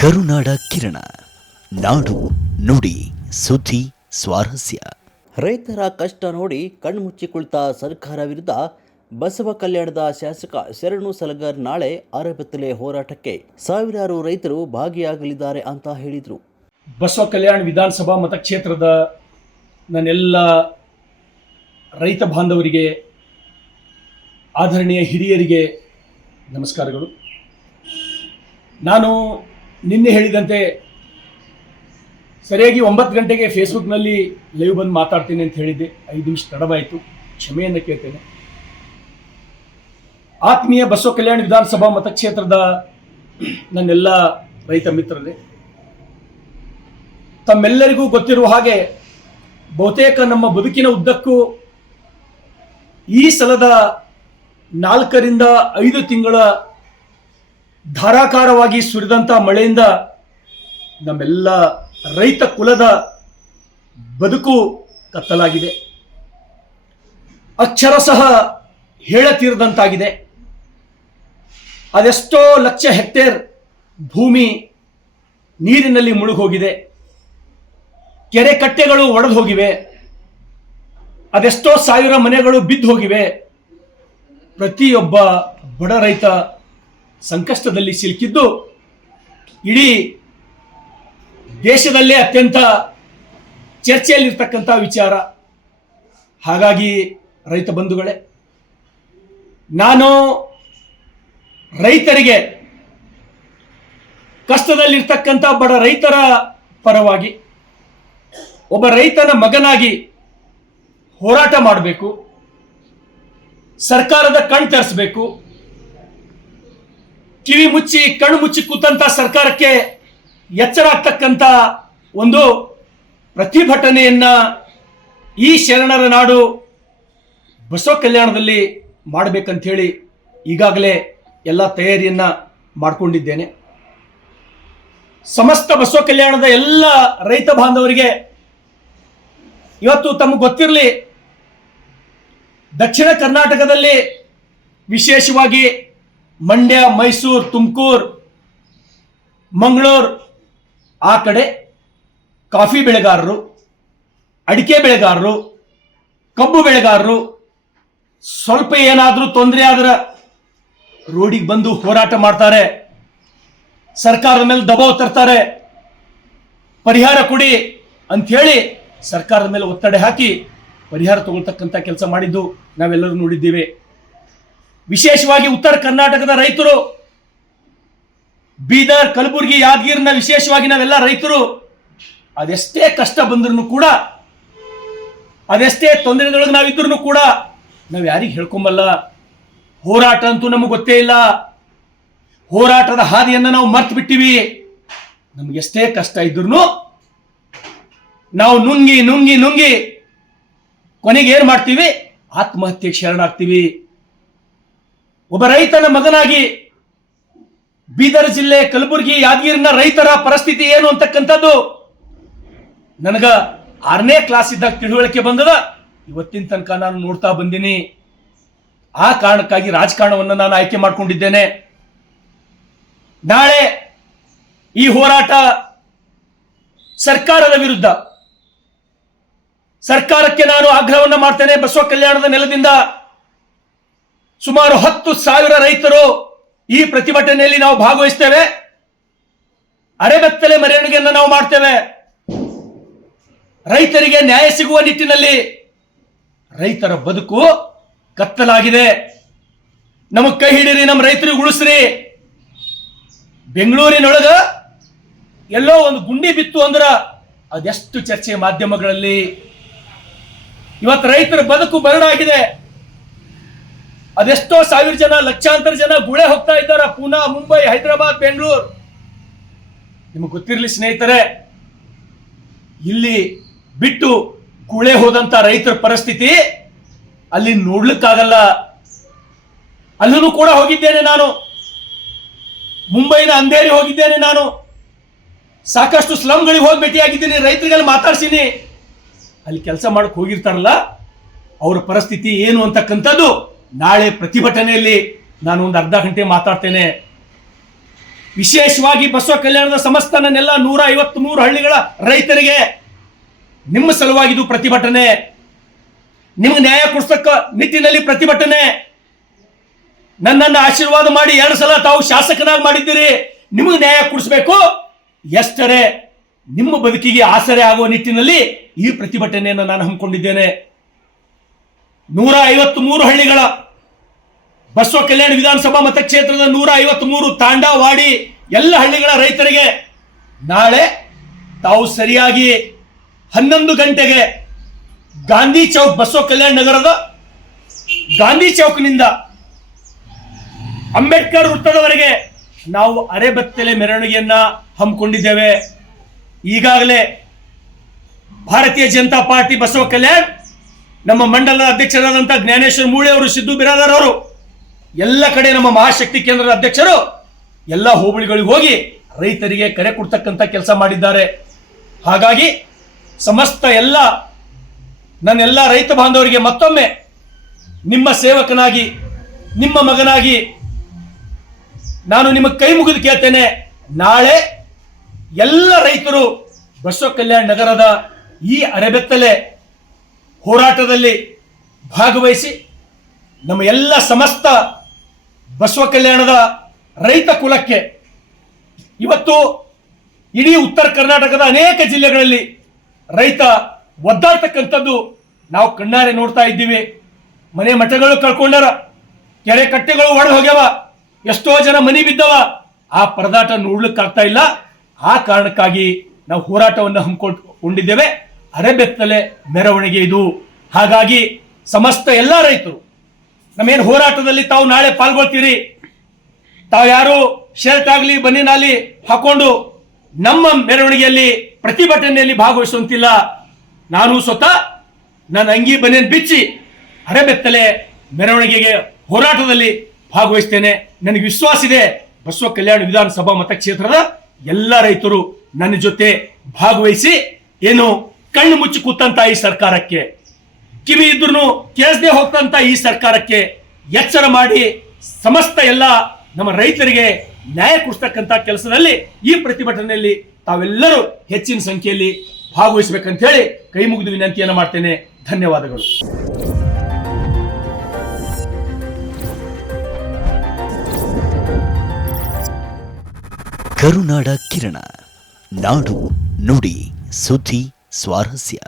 ಕರುನಾಡ ಕಿರಣ. ನಾಡು ನುಡಿ ಸುದ್ದಿ ಸ್ವಾರಸ್ಯ. ರೈತರ ಕಷ್ಟ ನೋಡಿ ಕಣ್ಮುಚ್ಚಿಕೊಳ್ತ ಸರ್ಕಾರ ವಿರುದ್ಧ ಬಸವ ಕಲ್ಯಾಣದ ಶಾಸಕ ಶರಣು ಸಲಗರ್ ನಾಳೆ ಅರೆಬೆತ್ತಲೆ ಹೋರಾಟಕ್ಕೆ ಸಾವಿರಾರು ರೈತರು ಭಾಗಿಯಾಗಲಿದ್ದಾರೆ ಅಂತ ಹೇಳಿದರು. ಬಸವ ಕಲ್ಯಾಣ ವಿಧಾನಸಭಾ ಮತಕ್ಷೇತ್ರದ ನನ್ನೆಲ್ಲ ರೈತ ಬಾಂಧವರಿಗೆ ಆಧರಣೀಯ ಹಿರಿಯರಿಗೆ ನಮಸ್ಕಾರಗಳು. ನಾನು ನಿನ್ನೆ ಹೇಳಿದಂತೆ ಸರಿಯಾಗಿ ಒಂಬತ್ತು ಗಂಟೆಗೆ ಫೇಸ್ಬುಕ್ನಲ್ಲಿ ಲೈವ್ ಬಂದು ಮಾತಾಡ್ತೀನಿ ಅಂತ ಹೇಳಿದ್ದೆ. ಐದು ನಿಮಿಷ ತಡವಾಯಿತು. ಕ್ಷಮೆಯನ್ನು ಕೇಳ್ತೇನೆ. ಆತ್ಮೀಯ ಬಸವ ಕಲ್ಯಾಣ ವಿಧಾನಸಭಾ ಮತಕ್ಷೇತ್ರದ ನನ್ನೆಲ್ಲ ರೈತ ಮಿತ್ರರೇ, ತಮ್ಮೆಲ್ಲರಿಗೂ ಗೊತ್ತಿರುವ ಹಾಗೆ ಬಹುತೇಕ ನಮ್ಮ ಬದುಕಿನ ಉದ್ದಕ್ಕೂ ಈ ಸಲದ ನಾಲ್ಕರಿಂದ ಐದು ತಿಂಗಳ ಧಾರಾಕಾರವಾಗಿ ಸುರಿದಂಥ ಮಳೆಯಿಂದ ನಮ್ಮೆಲ್ಲ ರೈತ ಕುಲದ ಬದುಕು ಕತ್ತಲಾಗಿದೆ. ಅಕ್ಷರ ಸಹ ಹೇಳತೀರದಂತಾಗಿದೆ. ಅದೆಷ್ಟೋ ಲಕ್ಷ ಹೆಕ್ಟೇರ್ ಭೂಮಿ ನೀರಿನಲ್ಲಿ ಮುಳುಗೋಗಿದೆ. ಕೆರೆ ಕಟ್ಟೆಗಳು ಒಡೆದು ಹೋಗಿವೆ. ಅದೆಷ್ಟೋ ಸಾವಿರ ಮನೆಗಳು ಬಿದ್ದು ಹೋಗಿವೆ. ಪ್ರತಿಯೊಬ್ಬ ಬಡ ರೈತ ಸಂಕಷ್ಟದಲ್ಲಿ ಸಿಲುಕಿದ್ದು ಇಡೀ ದೇಶದಲ್ಲೇ ಅತ್ಯಂತ ಚರ್ಚೆಯಲ್ಲಿರ್ತಕ್ಕಂಥ ವಿಚಾರ. ಹಾಗಾಗಿ ರೈತ ಬಂಧುಗಳೇ, ನಾನು ರೈತರಿಗೆ ಕಷ್ಟದಲ್ಲಿರ್ತಕ್ಕಂಥ ಬಡ ರೈತರ ಪರವಾಗಿ ಒಬ್ಬ ರೈತನ ಮಗನಾಗಿ ಹೋರಾಟ ಮಾಡಬೇಕು, ಸರ್ಕಾರದ ಕಣ್ ತರಿಸಬೇಕು ಕಿವಿ ಮುಚ್ಚಿ, ಕಣ್ಣು ಮುಚ್ಚಿ ಕೂತಂತ ಸರ್ಕಾರಕ್ಕೆ ಎಚ್ಚರ ಆಗ್ತಕ್ಕಂಥ ಒಂದು ಪ್ರತಿಭಟನೆಯನ್ನ ಈ ಶರಣರ ನಾಡು ಬಸವ ಕಲ್ಯಾಣದಲ್ಲಿ ಮಾಡಬೇಕಂತ ಹೇಳಿ ಈಗಾಗಲೇ ಎಲ್ಲ ತಯಾರಿಯನ್ನ ಮಾಡಿಕೊಂಡಿದ್ದೇನೆ. ಸಮಸ್ತ ಬಸವ ಕಲ್ಯಾಣದ ಎಲ್ಲ ರೈತ ಬಾಂಧವರಿಗೆ ಇವತ್ತು ತಮಗೆ ಗೊತ್ತಿರಲಿ, ದಕ್ಷಿಣ ಕರ್ನಾಟಕದಲ್ಲಿ ವಿಶೇಷವಾಗಿ ಮಂಡ್ಯ, ಮೈಸೂರು, ತುಮಕೂರು, ಮಂಗಳೂರು, ಆ ಕಡೆ ಕಾಫಿ ಬೆಳೆಗಾರರು, ಅಡಿಕೆ ಬೆಳೆಗಾರರು, ಕಬ್ಬು ಬೆಳೆಗಾರರು ಸ್ವಲ್ಪ ಏನಾದರೂ ತೊಂದರೆ ಆದ್ರೆ ರೋಡಿಗೆ ಬಂದು ಹೋರಾಟ ಮಾಡ್ತಾರೆ. ಸರ್ಕಾರದ ಮೇಲೆ ದಬಾವ್ ತರ್ತಾರೆ. ಪರಿಹಾರ ಕೊಡಿ ಅಂಥೇಳಿ ಸರ್ಕಾರದ ಮೇಲೆ ಒತ್ತಡ ಹಾಕಿ ಪರಿಹಾರ ತಗೊಳ್ತಕ್ಕಂಥ ಕೆಲಸ ಮಾಡಿದ್ದು ನಾವೆಲ್ಲರೂ ನೋಡಿದ್ದೇವೆ. ವಿಶೇಷವಾಗಿ ಉತ್ತರ ಕರ್ನಾಟಕದ ರೈತರು, ಬೀದರ್, ಕಲಬುರಗಿ, ಯಾದಗಿರಿನ ವಿಶೇಷವಾಗಿ ನಾವೆಲ್ಲ ರೈತರು, ಅದೆಷ್ಟೇ ಕಷ್ಟ ಬಂದ್ರೂ ಕೂಡ, ಅದೆಷ್ಟೇ ತೊಂದರೆದೊಳಗೆ ನಾವಿದ್ರೂ ಕೂಡ ನಾವು ಯಾರಿಗೆ ಹೇಳ್ಕೊಂಬಲ್ಲ. ಹೋರಾಟ ಅಂತೂ ನಮಗೆ ಗೊತ್ತೇ ಇಲ್ಲ. ಹೋರಾಟದ ಹಾದಿಯನ್ನು ನಾವು ಮರ್ತು ಬಿಟ್ಟಿವಿ. ನಮ್ಗೆ ಎಷ್ಟೇ ಕಷ್ಟ ಇದ್ರೂ ನಾವು ನುಂಗಿ ನುಂಗಿ ನುಂಗಿ ಕೊನೆಗೆ ಏನು ಮಾಡ್ತೀವಿ? ಆತ್ಮಹತ್ಯೆಗೆ ಶರಣಾಗ್ತೀವಿ. ಒಬ್ಬ ರೈತನ ಮಗನಾಗಿ ಬೀದರ್ ಜಿಲ್ಲೆ ಕಲಬುರಗಿ ಯಾದಗಿರಿನ ರೈತರ ಪರಿಸ್ಥಿತಿ ಏನು ಅಂತಕ್ಕಂಥದ್ದು ನನಗ ಆರನೇ ಕ್ಲಾಸ್ ಇದ್ದಾಗ ತಿಳುವಳಿಕೆ ಬಂದದ. ಇವತ್ತಿನ ತನಕ ನಾನು ನೋಡ್ತಾ ಬಂದೀನಿ. ಆ ಕಾರಣಕ್ಕಾಗಿ ರಾಜಕಾರಣವನ್ನು ನಾನು ಆಯ್ಕೆ ಮಾಡಿಕೊಂಡಿದ್ದೇನೆ. ನಾಳೆ ಈ ಹೋರಾಟ ಸರ್ಕಾರದ ವಿರುದ್ಧ. ಸರ್ಕಾರಕ್ಕೆ ನಾನು ಆಗ್ರಹವನ್ನ ಮಾಡ್ತೇನೆ. ಬಸವ ಕಲ್ಯಾಣದ ನೆಲದಿಂದ ಸುಮಾರು ಹತ್ತು ಸಾವಿರ ರೈತರು ಈ ಪ್ರತಿಭಟನೆಯಲ್ಲಿ ನಾವು ಭಾಗವಹಿಸ್ತೇವೆ. ಅರೆಬೆತ್ತಲೆ ಮೆರವಣಿಗೆಯನ್ನು ನಾವು ಮಾಡ್ತೇವೆ. ರೈತರಿಗೆ ನ್ಯಾಯ ಸಿಗುವ ನಿಟ್ಟಿನಲ್ಲಿ ರೈತರ ಬದುಕು ಕತ್ತಲಾಗಿದೆ. ನಮಗ್ ಕೈ ಹಿಡೀರಿ ನಮ್ಮ ರೈತರಿಗೆ ಉಳಿಸ್ರಿ. ಬೆಂಗಳೂರಿನೊಳಗ ಎಲ್ಲೋ ಒಂದು ಗುಂಡಿ ಬಿತ್ತು ಅಂದ್ರ ಅದೆಷ್ಟು ಚರ್ಚೆ ಮಾಧ್ಯಮಗಳಲ್ಲಿ. ಇವತ್ತು ರೈತರ ಬದುಕು ಬರಡಾಗಿದೆ. ಅದೆಷ್ಟೋ ಸಾವಿರ ಜನ, ಲಕ್ಷಾಂತರ ಜನ ಗುಳೆ ಹೋಗ್ತಾ ಇದ್ದಾರೆ. ಪೂನಾ, ಮುಂಬೈ, ಹೈದರಾಬಾದ್, ಬೆಂಗಳೂರು. ನಿಮಗೆ ಗೊತ್ತಿರಲಿ ಸ್ನೇಹಿತರೆ, ಇಲ್ಲಿ ಬಿಟ್ಟು ಗುಳೆ ಹೋದಂತ ರೈತರ ಪರಿಸ್ಥಿತಿ ಅಲ್ಲಿ ನೋಡ್ಲಿಕ್ಕಾಗಲ್ಲ. ಅಲ್ಲೂ ಕೂಡ ಹೋಗಿದ್ದೇನೆ ನಾನು. ಮುಂಬೈನ ಅಂಧೇರಿ ಹೋಗಿದ್ದೇನೆ ನಾನು. ಸಾಕಷ್ಟು ಸ್ಲಮ್ಗಳಿಗೆ ಹೋಗಿ ಭೇಟಿಯಾಗಿದ್ದೀನಿ, ರೈತರಿಗೆಲ್ಲ ಮಾತಾಡ್ಸೀನಿ. ಅಲ್ಲಿ ಕೆಲಸ ಮಾಡಕ್ ಹೋಗಿರ್ತಾರಲ್ಲ, ಅವರ ಪರಿಸ್ಥಿತಿ ಏನು ಅಂತಕ್ಕಂಥದ್ದು ನಾಳೆ ಪ್ರತಿಭಟನೆಯಲ್ಲಿ ನಾನು ಒಂದು ಅರ್ಧ ಗಂಟೆ ಮಾತಾಡ್ತೇನೆ. ವಿಶೇಷವಾಗಿ ಬಸವ ಕಲ್ಯಾಣದ ಸಮಸ್ತ ನನ್ನೆಲ್ಲ ನೂರ ಐವತ್ತ್ ಮೂರು ಹಳ್ಳಿಗಳ ರೈತರಿಗೆ ನಿಮ್ಮ ಸಲುವಾಗಿ ಇದು ಪ್ರತಿಭಟನೆ. ನಿಮ್ಮ ನ್ಯಾಯ ಕೊಡ್ಸಕ್ಕ ನಿಟ್ಟಿನಲ್ಲಿ ಪ್ರತಿಭಟನೆ. ನನ್ನನ್ನು ಆಶೀರ್ವಾದ ಮಾಡಿ ಎರಡು ಸಲ ತಾವು ಶಾಸಕನಾಗಿ ಮಾಡಿದ್ದೀರಿ. ನಿಮಗೆ ನ್ಯಾಯ ಕೊಡಿಸ್ಬೇಕು. ಎಷ್ಟರೇ ನಿಮ್ಮ ಬದುಕಿಗೆ ಆಸರೆ ಆಗುವ ನಿಟ್ಟಿನಲ್ಲಿ ಈ ಪ್ರತಿಭಟನೆಯನ್ನು ನಾನು ಹಮ್ಮಿಕೊಂಡಿದ್ದೇನೆ. ನೂರ ಐವತ್ತ್ ಮೂರು ಹಳ್ಳಿಗಳ ಬಸವ ಕಲ್ಯಾಣ ವಿಧಾನಸಭಾ ಮತಕ್ಷೇತ್ರದ ನೂರ ಐವತ್ತ್ ಮೂರು ತಾಂಡಾವಾಡಿ ಎಲ್ಲ ಹಳ್ಳಿಗಳ ರೈತರಿಗೆ ನಾಳೆ ತಾವು ಸರಿಯಾಗಿ ಹನ್ನೊಂದು ಗಂಟೆಗೆ ಗಾಂಧಿ ಚೌಕ್, ಬಸವ ಕಲ್ಯಾಣ ನಗರದ ಗಾಂಧಿ ಚೌಕ್ನಿಂದ ಅಂಬೇಡ್ಕರ್ ವೃತ್ತದವರೆಗೆ ನಾವು ಅರೆಬತ್ತಲೆ ಮೆರವಣಿಗೆಯನ್ನ ಹಮ್ಮಿಕೊಂಡಿದ್ದೇವೆ. ಈಗಾಗಲೇ ಭಾರತೀಯ ಜನತಾ ಪಾರ್ಟಿ ಬಸವ ಕಲ್ಯಾಣ್ ನಮ್ಮ ಮಂಡಲದ ಅಧ್ಯಕ್ಷರಾದಂಥ ಜ್ಞಾನೇಶ್ವರ ಮೂಳೆ ಅವರು, ಸಿದ್ದು ಬಿರಾದಾರ್ ಅವರು, ಎಲ್ಲ ಕಡೆ ನಮ್ಮ ಮಹಾಶಕ್ತಿ ಕೇಂದ್ರದ ಅಧ್ಯಕ್ಷರು, ಎಲ್ಲ ಹೋಬಳಿಗಳಿಗೆ ಹೋಗಿ ರೈತರಿಗೆ ಕರೆ ಕೊಡ್ತಕ್ಕಂಥ ಕೆಲಸ ಮಾಡಿದ್ದಾರೆ. ಹಾಗಾಗಿ ಸಮಸ್ತ ಎಲ್ಲ ನನ್ನೆಲ್ಲ ರೈತ ಬಾಂಧವರಿಗೆ ಮತ್ತೊಮ್ಮೆ ನಿಮ್ಮ ಸೇವಕನಾಗಿ, ನಿಮ್ಮ ಮಗನಾಗಿ ನಾನು ನಿಮಗೆ ಕೈ ಮುಗಿದು ಕೇಳ್ತೇನೆ. ನಾಳೆ ಎಲ್ಲ ರೈತರು ಬಸವ ಕಲ್ಯಾಣ ನಗರದ ಈ ಅರೆಬೆತ್ತಲೆ ಹೋರಾಟದಲ್ಲಿ ಭಾಗವಹಿಸಿ ನಮ್ಮ ಎಲ್ಲ ಸಮಸ್ತ ಬಸವ ಕಲ್ಯಾಣದ ರೈತ ಕುಲಕ್ಕೆ ಇವತ್ತು ಇಡೀ ಉತ್ತರ ಕರ್ನಾಟಕದ ಅನೇಕ ಜಿಲ್ಲೆಗಳಲ್ಲಿ ರೈತ ಒದ್ದಾಡ್ತಕ್ಕಂಥದ್ದು ನಾವು ಕಣ್ಣಾರೆ ನೋಡ್ತಾ ಇದ್ದೀವಿ. ಮನೆ ಮಠಗಳು ಕಳ್ಕೊಂಡಾರ, ಕೆರೆ ಕಟ್ಟೆಗಳು ಒಡೆದು ಹೋಗ್ಯಾವ, ಎಷ್ಟೋ ಜನ ಮನಿ ಬಿದ್ದವ, ಆ ಪರದಾಟ ನೋಡ್ಲಿಕ್ಕೆ ಆಗ್ತಾ ಇಲ್ಲ. ಆ ಕಾರಣಕ್ಕಾಗಿ ನಾವು ಹೋರಾಟವನ್ನು ಹಮ್ಮಿಕೊಂಡಿದ್ದೇವೆ ಅರೆಬೆತ್ತಲೆ ಮೆರವಣಿಗೆ ಇದು. ಹಾಗಾಗಿ ಸಮಸ್ತ ಎಲ್ಲ ರೈತರು, ನಮ್ಮೇನು ಹೋರಾಟದಲ್ಲಿ ತಾವು ನಾಳೆ ಪಾಲ್ಗೊಳ್ತೀರಿ. ತಾವು ಯಾರು ಶರ್ಟ್ ಆಗಲಿ ಬನ್ನಿನಾಲಿ ಹಾಕೊಂಡು ನಮ್ಮ ಮೆರವಣಿಗೆಯಲ್ಲಿ ಪ್ರತಿಭಟನೆಯಲ್ಲಿ ಭಾಗವಹಿಸುವಂತಿಲ್ಲ. ನಾನು ಸ್ವತಃ ನನ್ನ ಅಂಗಿ ಬನಿಯನ್ ಬಿಚ್ಚಿ ಅರೆಬೆತ್ತಲೆ ಮೆರವಣಿಗೆಗೆ ಹೋರಾಟದಲ್ಲಿ ಭಾಗವಹಿಸ್ತೇನೆ. ನನಗೆ ವಿಶ್ವಾಸ ಇದೆ, ಬಸವ ಕಲ್ಯಾಣ ವಿಧಾನಸಭಾ ಮತಕ್ಷೇತ್ರದ ಎಲ್ಲ ರೈತರು ನನ್ನ ಜೊತೆ ಭಾಗವಹಿಸಿ ಏನು ಕಣ್ಣು ಮುಚ್ಚಿ ಕೂತಂತ ಈ ಸರ್ಕಾರಕ್ಕೆ, ಕಿವಿ ಇದ್ರೂ ಕೇಳಿಸದೆ ಹೋಗ್ತಂತ ಈ ಸರ್ಕಾರಕ್ಕೆ ಎಚ್ಚರ ಮಾಡಿ ಸಮಸ್ತ ಎಲ್ಲ ನಮ್ಮ ರೈತರಿಗೆ ನ್ಯಾಯ ಕೊಡಿಸ್ತಕ್ಕಂಥ ಕೆಲಸದಲ್ಲಿ ಈ ಪ್ರತಿಭಟನೆಯಲ್ಲಿ ತಾವೆಲ್ಲರೂ ಹೆಚ್ಚಿನ ಸಂಖ್ಯೆಯಲ್ಲಿ ಭಾಗವಹಿಸಬೇಕಂತ ಹೇಳಿ ಕೈ ಮುಗಿದು ವಿನಂತಿಯನ್ನು ಮಾಡ್ತೇನೆ. ಧನ್ಯವಾದಗಳು. ಕರುನಾಡ ಕಿರಣ, ನಾಡು ನುಡಿ, ಸುದ್ದಿ ಸ್ವಾರಸ್ಯ